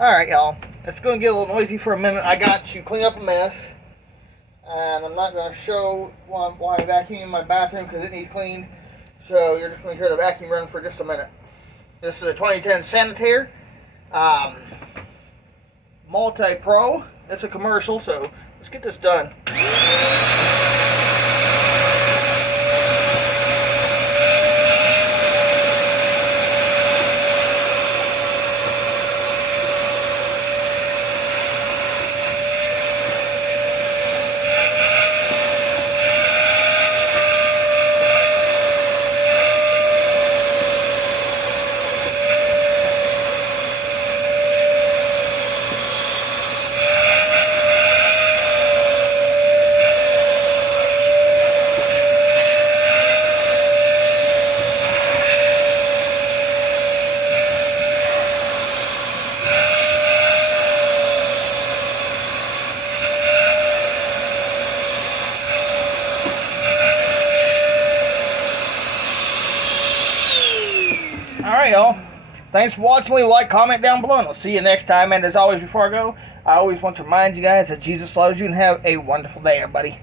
Alright, y'all. It's going to get a little noisy for a minute. I got to clean up a mess. And I'm not going to show why I'm vacuuming my bathroom because it needs cleaned. So you're just going to hear the vacuum run for just a minute. This is a 2010 Sanitare Multi-Pro. It's a commercial, so let's get this done. Alright, y'all. Thanks for watching. Leave a like, comment down below, and I'll see you next time. And as always, before I go, I always want to remind you guys that Jesus loves you, and have a wonderful day, everybody.